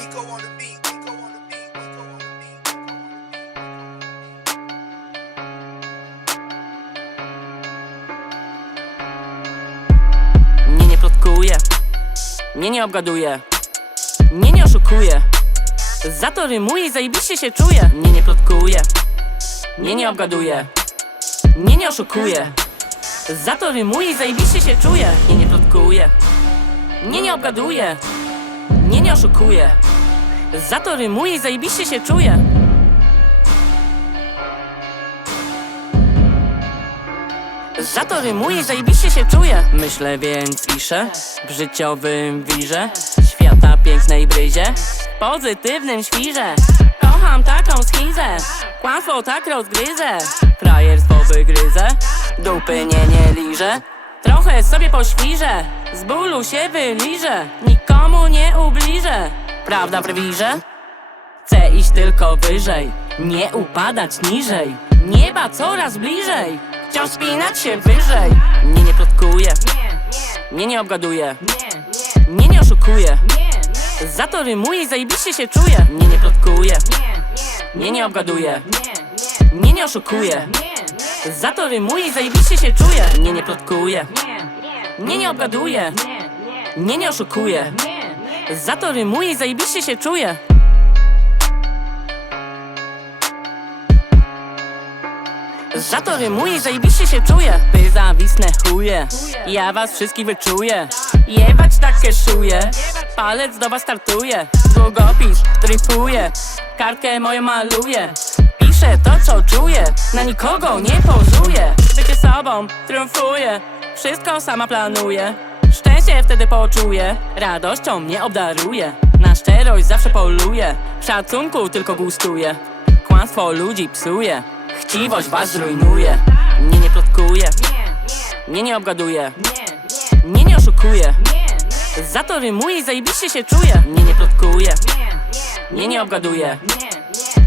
Nico on the beat. Nico. Nie, nie plotkuję Nie, nie obgaduję Nie, nie oszukuję Za to rymuję i zajebiście się czuję Nie, nie plotkuję Nie, nie obgaduję Nie, nie oszukuję Za to rymuję i zajebiście się czuję Nie, nie plotkuję Nie, nie obgaduję Nie, nie oszukuję Za to rymuję i zajebiście się czuję Za to rymuję, zajebiście się czuję Myślę więc piszę W życiowym wirze Świata pięknej bryzie W pozytywnym świrze. Kocham taką schizę Kłamstwo tak rozgryzę. Frajerstwo wygryzę Dupy nie, nie liżę Trochę sobie poświżę Z bólu się wyliżę Nikomu nie ubliżę Prawda w rewirze? Chcę iść tylko wyżej, nie upadać niżej. Nieba coraz bliżej, wciąż spinać się wyżej. Nie, nie plotkuję, nie, nie obgaduję, nie, nie oszukuję. Za to rymuję i zajebiście się czuję. Nie, nie plotkuję, nie, nie obgaduję, nie, nie oszukuję. Za to rymuję i zajebiście się czuję. Nie, nie plotkuję, nie, nie obgaduję, nie, nie oszukuję. Za to rymuję i zajebiście się czuję. Za to rymuję i zajebiście się czuję Wy zawisne chuje. Ja was wszystkich wyczuję. Jebać tak keszuję Palec do was startuje. Długopis dryfuje Kartkę moją maluję. Piszę to co czuję. Na nikogo nie pozuję. Bycie sobą triumfuję Wszystko sama planuję Szczęście wtedy poczuję. Radością mnie obdaruje. Na szczerość zawsze poluję W szacunku tylko gustuję. Kłamstwo ludzi psuje. Chciwość was zrujnuje. Nie, nie plotkuję Nie, nie obgaduję Nie, nie oszukuję Za to rymuję i zajebiście się czuję Nie, nie plotkuję Nie, nie obgaduję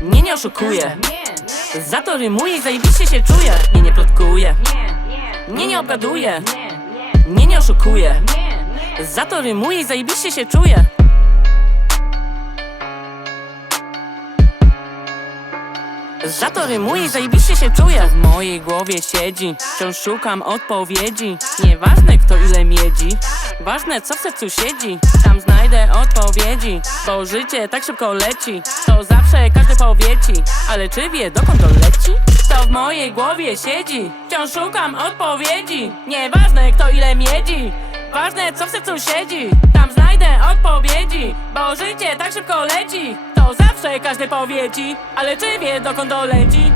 Nie, nie oszukuję Za to rymuję i zajebiście się czuję Nie, nie plotkuję Nie, nie obgaduję Nie, nie oszukuję Za to rymuję i zajebiście się czuję Za to rymuję i zajebiście się czuję W mojej głowie siedzi Wciąż szukam odpowiedzi. Nieważne kto ile miedzi Ważne co w sercu siedzi. Tam znajdę odpowiedzi Bo życie tak szybko leci. To zawsze każdy powie ci Ale czy wie dokąd to leci? To w mojej głowie siedzi Wciąż szukam odpowiedzi. Nieważne kto ile miedzi Ważne co w sercu siedzi Tam znajdę odpowiedzi Bo życie tak szybko leci To zawsze każdy powie Ale czy wie dokąd doleci?